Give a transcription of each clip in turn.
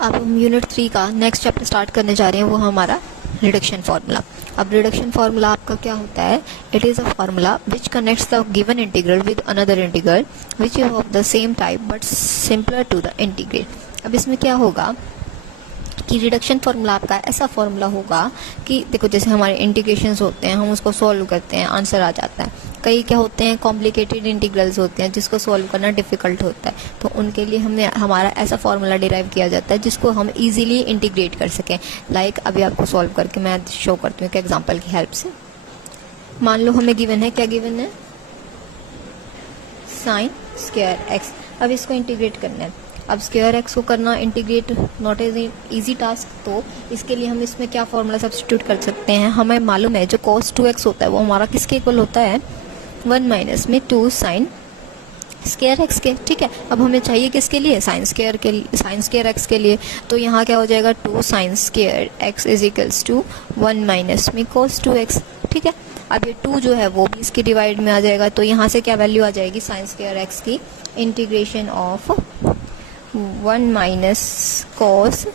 अब हम यूनिट 3 का नेक्स्ट चैप्टर स्टार्ट करने जा रहे हैं, वो हमारा रिडक्शन फार्मूला। अब रिडक्शन फार्मूला आपका क्या होता है? It is a formula which connects the given integral with another integral which is of the same type but simpler to the integrate. अब इसमें क्या होगा कि रिडक्शन फार्मूला आपका ऐसा फार्मूला होगा कि देखो, जैसे हमारे इंटीग्रेशंस होते हैं, हम उसको सॉल्व करते हैं, आंसर आ जाता है। कई क्या होते हैं, कॉम्प्लिकेटेड इंटीग्रल्स होते हैं जिसको सॉल्व करना डिफिकल्ट होता है, तो उनके लिए हमने हमारा ऐसा फार्मूला डिराइव किया जाता है जिसको हम इजीली इंटीग्रेट कर सकें। लाइक अभी आपको सॉल्व करके मैं शो करती हूँ एक एग्जांपल की हेल्प से। मान लो हमें गिवन है, क्या गिवन है? Sign square x. अब इसको इंटीग्रेट करना है। अब स्क्वायर एक्स को करना integrate not as easy task, तो इसके लिए हम इसमें क्या फॉर्मूला सब्स्टिट्यूट कर सकते हैं? हमें मालूम है जो cos 2x होता है वो हमारा किसके इक्वल होता है? 1 माइनस में 2 साइन स्क्वायर एक्स के। ठीक है, अब हमें चाहिए किसके लिए? साइन स्क्वायर एक्स के लिए। तो यहाँ क्या हो जाएगा? 2 sine square x is equals to 1 minus में cos 2x। ठीक है, अब ये 2 जो है वो भी इसकी डिवाइड में आ जाएगा, तो यहाँ से क्या वैल्यू आ जाएगी साइन स्क्वायर एक्स की? Integration of 1 minus cos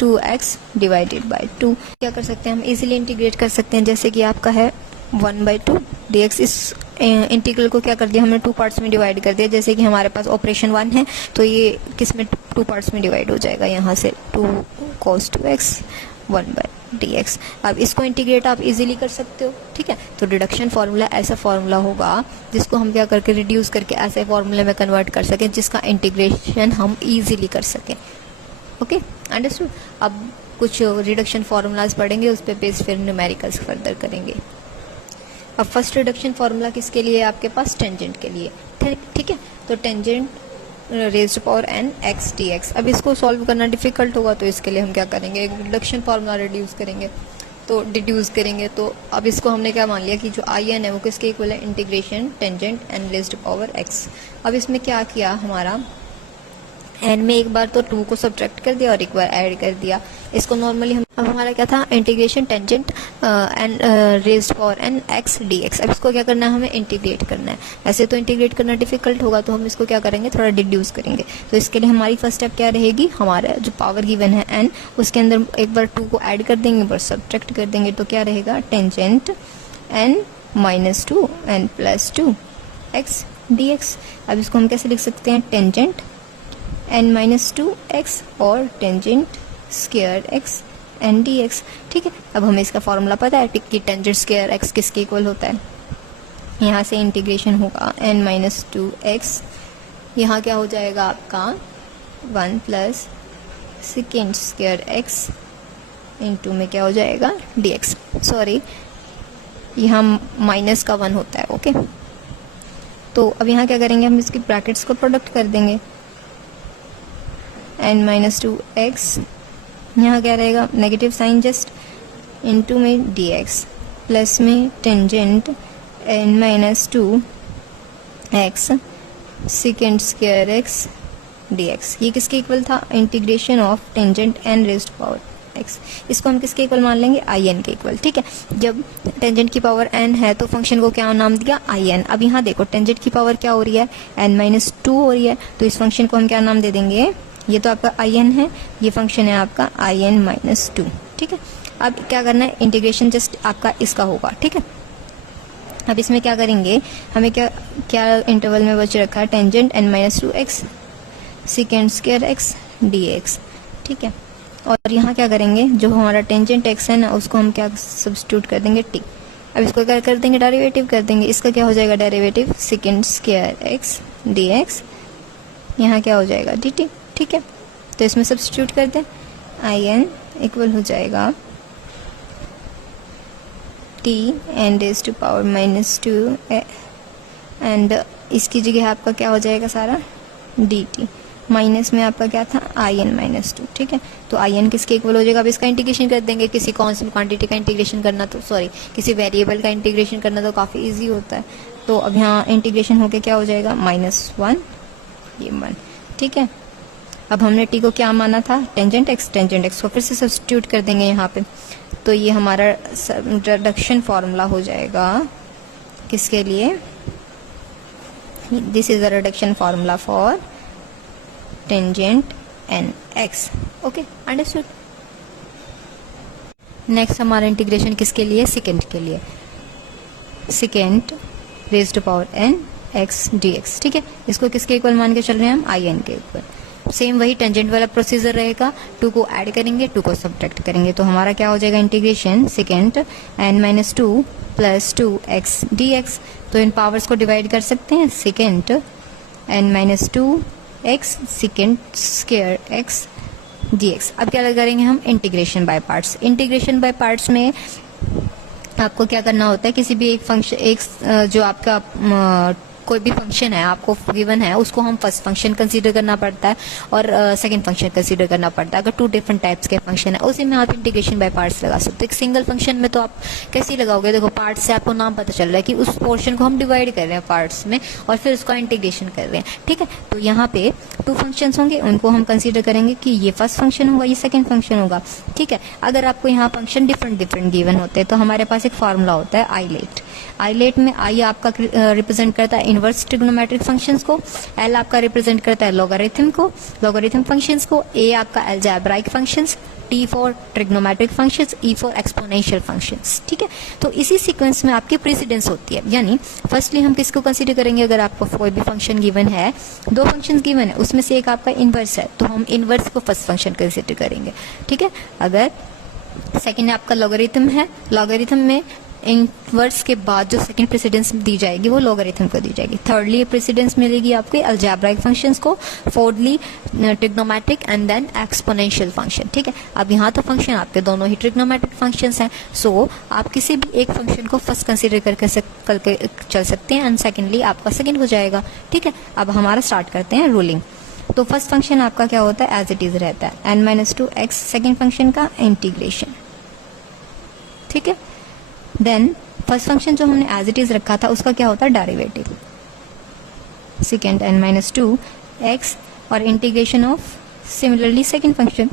2x divided by 2। क्या कर सकते हैं हम? इजीली इंटीग्रेट कर सकते हैं। जैसे कि आपका है 1/2 dx। इस इंटीग्रल को क्या कर दिया हमने? 2 पार्ट्स में डिवाइड कर दिया। जैसे कि हमारे पास ऑपरेशन 1 है, तो ये किस में 2 पार्ट्स में डिवाइड हो जाएगा, यहाँ से 2 cos 2x 1/dx। अब इसको इंटीग्रेट आप इजीली कर सकते हो। ठीक है, तो रिडक्शन फार्मूला ऐसा फार्मूला होगा जिसको हम क्या करके रिड्यूस करके ऐसे फार्मूले में कन्वर्ट कर सकें जिसका इंटीग्रेशन हम इजीली कर सकें। Okay, understood. अब कुछ रिडक्शन फार्मूलाज पढ़ेंगे, उस पर बेस फिर न्यूमेरिकल्स फर्दर करेंगे। अब फर्स्ट रिडक्शन फार्मूला किसके लिए है? आपके पास टेंजेंट के लिए। ठीक है, तो tangent raised power n x dx। अब इसको सॉल्व करना डिफिकल्ट होगा, तो इसके लिए हम क्या करेंगे? रिडक्शन फार्मूला डिड्यूस करेंगे। तो अब इसको हमने क्या मान लिया कि जो in है वो किसके इक्वल है? Integration tangent n raised power x। अब इसमें क्या किया हमारा? n में एक बार तो 2 को सब्ट्रैक्ट कर दिया और एक बार ऐड कर दिया। इसको नॉर्मली हम, अब हमारा क्या था? Integration tangent n raised power n x dx। अब इसको क्या करना है? हमें इंटीग्रेट करना है। ऐसे तो इंटीग्रेट करना डिफिकल्ट होगा, तो हम इसको क्या करेंगे? थोड़ा डिड्यूस करेंगे। तो इसके लिए हमारी फर्स्ट स्टेप क्या रहेगी? हमारा जो पावर गिवन है n, उसके अंदर एक बार 2 को ऐड कर देंगे, पर सब्ट्रैक्ट कर देंगे, तो क्या रहेगा? Tangent n minus 2 n plus 2 x dx। अब इसको हम कैसे लिख सकते हैं? टेंजेंट n माइनस 2x और tangent square x n dx। ठीक है, अब हमें इसका फॉर्मूला पता है कि टेंजेंट स्क्वायर x किसके इक्वल होता है। यहाँ से इंटीग्रेशन होगा n माइनस 2x, यहाँ क्या हो जाएगा आपका? 1 plus second square x into में क्या हो जाएगा? dx। सॉरी, यहाँ माइनस का 1 होता है। ओके, तो अब यहाँ क्या करेंगे? हम इसकी ब्रैकेट्स को प्रोडक्ट कर देंगे। n माइनस 2x, यहाँ क्या रहेगा? नेगेटिव साइन जस्ट, इनटू में dx, प्लस में tangent n minus 2x second square x dx। ये किसके इक्वल था? Integration of tangent n raised power x। इसको हम किसके इक्वल मान लेंगे? in के इक्वल। ठीक है, जब टेंजेंट की पावर n है तो फंक्शन को क्या नाम दिया? in। अब यहाँ देखो, टेंजेंट की पावर क्या हो रही है? n माइनस 2 हो रही है, तो इस फंक्शन को हम क्या नाम दे देंगे? ये तो आपका in है, ये फंक्शन है आपका in माइनस 2। ठीक है, अब क्या करना है? इंटीग्रेशन जस्ट आपका इसका होगा। ठीक है, अब इसमें क्या करेंगे? हमें क्या इंटरवल में बच रखा है? Tangent n minus 2x second square x dx। ठीक है, और यहाँ क्या करेंगे? जो हमारा टेंजेंट x है ना, उसको हम क्या सब्स्टिट्यूट कर देंगे? t। अब इसको क्या कर देंगे? डेरिवेटिव कर देंगे। इसका क्या हो जाएगा? Derivative second square x dx, यहाँ क्या हो जाएगा? dt। ठीक है, तो इसमें सब्स्टिट्यूट कर दें। in इक्वल हो जाएगा t n raise to power minus 2 and इसकी जगह आपका क्या हो जाएगा? सारा dt। माइनस में आपका क्या था? in minus 2। ठीक है, तो in किसके इक्वल हो जाएगा? अब इसका इंटीग्रेशन कर देंगे। किसी कॉन्स्टेंट क्वांटिटी का इंटीग्रेशन करना तो किसी वेरिएबल का इंटीग्रेशन करना तो काफ़ी इजी होता है। तो अब यहाँ इंटीग्रेशन होके क्या हो जाएगा? -1 ये 1। ठीक है, अब हमने t को क्या माना था? टेंजेंट x को फिर से सब्स्टिट्यूट कर देंगे यहाँ पे, तो ये हमारा रिडक्शन फार्मूला हो जाएगा किसके लिए? This is the reduction formula for tangent n x। Okay, understood. Next हमारा इंटीग्रेशन किसके लिए, सेकेंड के लिए, secant raise to power n x dx, ठीक है। इसको किसके इक्वल मान के चल रहे हैं हम, आई एन के इक्वल। सेम वही टेंजेंट वाला प्रोसीजर रहेगा, 2 को ऐड करेंगे, 2 को सब्ट्रैक्ट करेंगे, तो हमारा क्या हो जाएगा integration second n minus 2 plus 2 x dx। तो इन पावर्स को डिवाइड कर सकते हैं, second n minus 2 x second square x dx। अब क्या करेंगे हम, integration by parts. Integration by parts में आपको क्या करना होता है, किसी भी एक फंक्शन, एक जो आपका कोई भी फंक्शन है आपको गिवन है, उसको हम फर्स्ट फंक्शन कंसीडर करना पड़ता है और सेकंड फंक्शन कंसीडर करना पड़ता है। अगर 2 डिफरेंट टाइप्स के फंक्शन है, उसी में आप इंटीग्रेशन बाय पार्ट्स लगा सकते हो। एक सिंगल फंक्शन में तो आप कैसे लगाओगे, देखो पार्ट्स से आपको नाम पता चल रहा है कि उस पोर्शन को हम डिवाइड कर रहे हैं पार्ट्स में और फिर उसका इंटीग्रेशन कर रहे हैं, ठीक है। तो यहाँ पे 2 फंक्शन होंगे, उनको हम कंसीडर करेंगे कि ये फर्स्ट फंक्शन होगा, ये सेकेंड फंक्शन होगा, ठीक है। अगर आपको यहाँ फंक्शन डिफरेंट डिफरेंट गिवन होते हैं तो हमारे पास एक फॉर्मूला होता है आईलेट। आईलेट में आई आपका रिप्रेजेंट करता है इनवर्स ट्रिग्नोमेट्रिक फंक्शंस को, एल आपका रिप्रेजेंट करता है लॉगरिथम को, लॉगरिथम फंक्शंस को, ए आपका algebraic functions, T for trigonometric functions, E for exponential functions, ठीक है। तो इसी सीक्वेंस में आपकी प्रेसिडेंस होती है, यानी फर्स्टली हम किसको कंसीडर करेंगे, अगर आपको कोई भी फंक्शन गिवन है, 2 फंक्शंस गिवन है, उसमें से एक आपका इनवर्स है, तो हम इनवर्स को फर्स्ट फंक्शन कंसीडर करेंगे, ठीक है। अगर सेकेंड आपका लॉगरिथम है, लॉगरिथम में इनवर्स के बाद जो सेकंड प्रेसिडेंस दी जाएगी वो लॉगरिथम को दी जाएगी। थर्डली प्रेसिडेंस मिलेगी आपके अलजेब्राइक फंक्शंस को, fourthly trigonometric and then exponential function, ठीक है। अब यहाँ तो फंक्शन आपके दोनों ही ट्रिग्नोमेट्रिक फंक्शंस हैं, सो आप किसी भी एक फंक्शन को फर्स्ट कंसीडर करके चल सकते हैं एंड सेकेंडली आपका सेकेंड हो जाएगा, ठीक है। अब हमारा स्टार्ट करते हैं रूलिंग। तो फर्स्ट फंक्शन आपका क्या होता है, एज इट इज रहता है n minus 2 x second function का इंटीग्रेशन, ठीक है। देन फर्स्ट फंक्शन जो हमने एज इट इज रखा था उसका क्या होता है, derivative, second n minus 2 x और integration of similarly second function.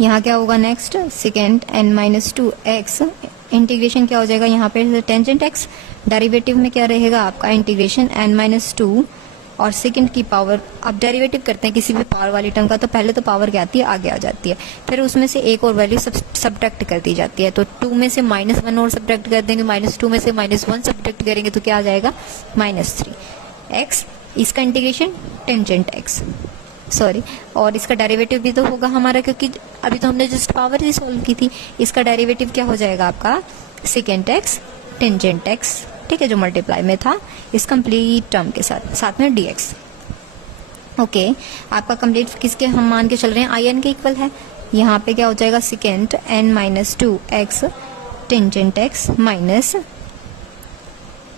यहाँ क्या होगा next, second n minus 2 x integration क्या हो जाएगा, यहाँ पे टेंजेंट x, डेरिवेटिव में क्या रहेगा आपका इंटीग्रेशन n माइनस 2 और सेकंड की पावर। अब डेरिवेटिव करते हैं किसी भी पावर वाली टर्म का, तो पहले तो पावर क्या आती है, आगे आ जाती है, फिर उसमें से एक और वैल्यू सब्ट्रैक्ट कर दी जाती है। तो 2 में से -1 और सब्ट्रैक्ट कर देंगे, -2 में से -1 सब्ट्रैक्ट करेंगे तो क्या आ जाएगा, -3 x। इसका इंटीग्रेशन टेंजेंट x, सॉरी, और इसका डेरिवेटिव भी तो होगा हमारा, क्योंकि अभी तो हमने जस्ट पावर ही सॉल्व की थी। इसका डेरिवेटिव क्या हो जाएगा आपका, सेकेंड x टेंजेंट x, ठीक है, जो मल्टीप्लाई में था इस कंप्लीट टर्म के साथ, साथ में dx। ओके, आपका कंप्लीट किसके हम मान के चल रहे हैं, आई एन के इक्वल है। यहाँ पे क्या हो जाएगा, secant n minus 2 x tangent x minus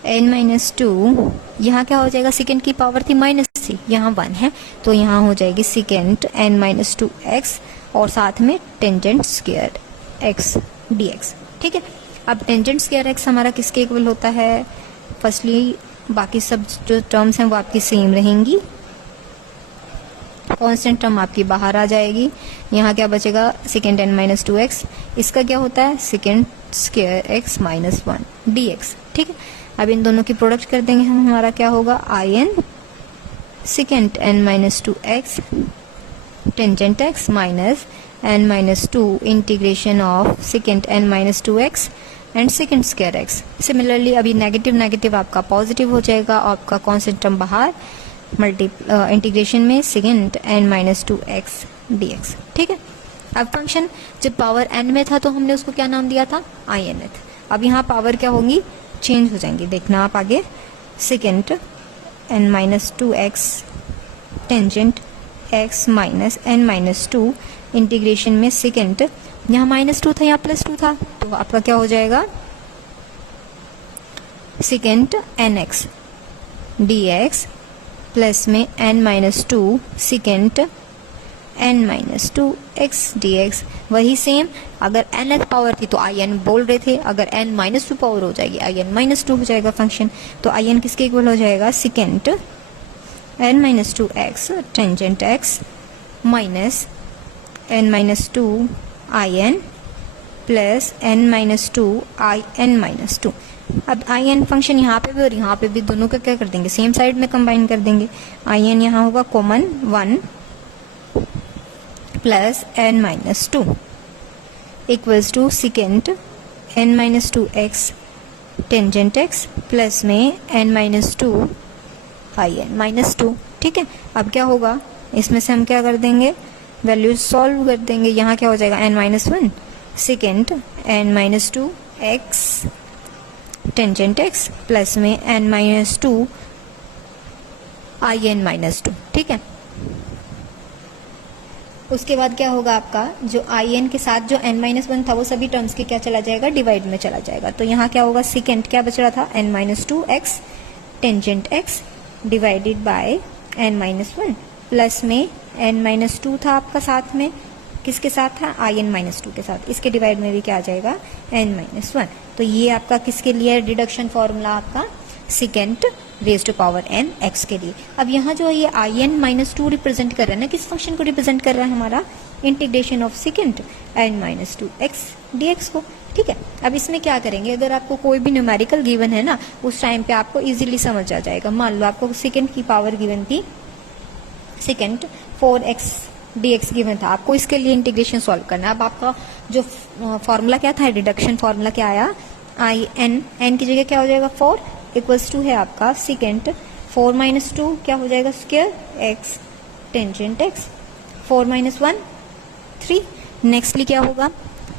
n minus 2, यहाँ क्या हो जाएगा, सेकेंड की पावर थी -3, यहाँ 1 है, तो यहाँ हो जाएगी सेकेंड n माइनस 2 x और साथ में टेंजेंट स्क्वायर x dx, ठीक है। अब टेंजेंट स्क्वायर x हमारा किसके इक्वल होता है, फर्स्टली बाकी सब जो टर्म्स हैं वो आपकी सेम रहेंगी, कांस्टेंट टर्म आपकी बाहर आ जाएगी, यहाँ क्या बचेगा, सेकेंड n माइनस 2 x, इसका क्या होता है, second square x minus 1 dx, ठीक है। अब इन दोनों की प्रोडक्ट कर देंगे हम, हमारा क्या होगा, I n secant n minus 2 x tangent x minus n minus 2 integration of secant n minus 2 x and secant square x। Similarly अभी नेगेटिव नेगेटिव आपका पॉजिटिव हो जाएगा, आपका कांस्टेंट टर्म बाहर, इंटीग्रेशन में secant n minus 2 x dx, ठीक है। अब फंक्शन जब पावर n में था तो हमने उसको क्या नाम दिया था, आई एन एथ। अब यहाँ पावर क्या होंगी, चेंज हो जाएंगी, देखना आप आगे, second n minus 2 x tangent x minus n minus 2 integration में सेकेंड, यहाँ -2 था, यहाँ +2 था, तो आपका क्या हो जाएगा, सेकेंड nx dx प्लस में n minus 2 second n minus 2 x dx। वही सेम, अगर nth पावर थी तो आई एन बोल रहे थे, अगर n माइनस 2 पावर हो जाएगी आई एन माइनस 2 हो जाएगा फंक्शन, तो आई एन किसके इक्वल हो जाएगा, secant n minus 2 x tangent x minus n minus 2 I n plus n minus two I n minus two. अब आई एन फंक्शन यहाँ पे भी और यहाँ पे भी, दोनों का क्या कर देंगे, सेम साइड में कंबाइन कर देंगे। आई एन यहाँ होगा common 1 plus n minus two equals to secant n minus two x tangent x plus में n minus two I n minus two. ठीक है, अब क्या होगा, इसमें से हम क्या कर देंगे, वैल्यूज सॉल्व कर देंगे। यहाँ क्या हो जाएगा, n minus one secant n minus two x tangent x plus में n minus two I n minus two. ठीक है, उसके बाद क्या होगा, आपका जो आई एन के साथ जो n माइनस वन था वो सभी टर्म्स के क्या चला जाएगा, डिवाइड में चला जाएगा। तो यहाँ क्या होगा, सेकेंड क्या बच रहा था, n minus two x tangent x divided by n minus one plus में n माइनस टू था आपका साथ में, किसके साथ था, आई एन माइनस टू के साथ, इसके डिवाइड में भी क्या आ जाएगा, n माइनस वन। तो ये आपका किसके लिए डिडक्शन फॉर्मूला, आपका secant raise to power n x के लिए। अब यहाँ जो ये I n minus two represent कर रहा है ना, किस फंक्शन को रिप्रेजेंट कर रहा है, हमारा integration of secant n minus two x D x को। ठीक है, अब इसमें क्या करेंगे, अगर आपको कोई भी न्यूमेरिकल गिवन है ना, उस टाइम पे आपको इजीली समझ आ जाएगा। मान लो आपको सेकेंड की पावर गिवन थी, सेकेंड 4x dx गिवन था, आपको इसके लिए इंटीग्रेशन सॉल्व करना है। अब आपका जो फॉर्मूला क्या था, डिडक्शन फॉर्मूला क्या आया, आई एन, एन की जगह क्या हो जाएगा 4 इक्वल्स टू है आपका सेकेंड 4 माइनस टू क्या हो जाएगा, square x tangent x 4 minus one 3, nextly क्या होगा,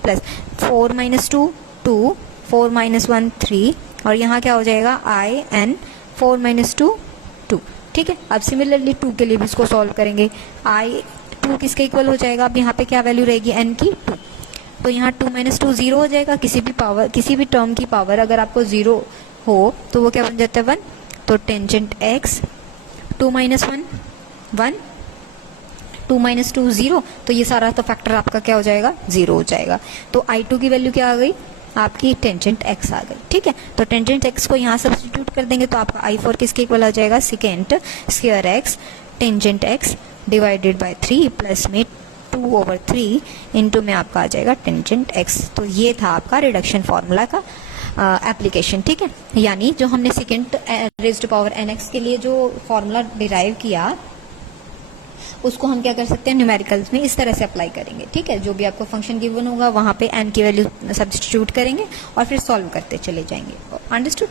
plus 4 minus two 2 4 minus one 3 और यहाँ क्या हो जाएगा, आई एन 4 माइनस टू 2। ठीक है, अब सिमिलरली 2 के लिए भी इसको सॉल्व करेंगे। आई 2 किसके इक्वल हो जाएगा, अब यहाँ पे क्या वैल्यू रहेगी, n की 2, तो यहाँ 2 माइनस टू 0 हो जाएगा। किसी भी टर्म की पावर अगर आपको 0 हो तो वो क्या बन जाता है 1, तो tangent x 2 minus one 1 2 minus two 0, तो ये सारा तो फैक्टर आपका क्या हो जाएगा, 0 हो जाएगा। तो I2 की वैल्यू क्या आ गई, आपकी टेंजेंट x आ गई। ठीक है, तो टेंजेंट x को यहाँ सब्स्टिट्यूट कर देंगे तो आपका I4 किसके इक्वल आ जाएगा, second square x tangent x divided by 3 plus में 2/3 इंटू में आपका आ जाएगा टेंजेंट x। तो ये था आपका रिडक्शन फॉर्मूला का एप्लीकेशन। ठीक है, यानी जो हमने secant raise to power nx के लिए जो फॉर्मूला डिराइव किया उसको हम क्या कर सकते हैं, न्यूमेरिकल्स में इस तरह से अप्लाई करेंगे। ठीक है, जो भी आपको फंक्शन गिवन होगा वहाँ पे n की वैल्यू सब्स्टिट्यूट करेंगे और फिर सॉल्व करते चले जाएंगे। अंडरस्टूड।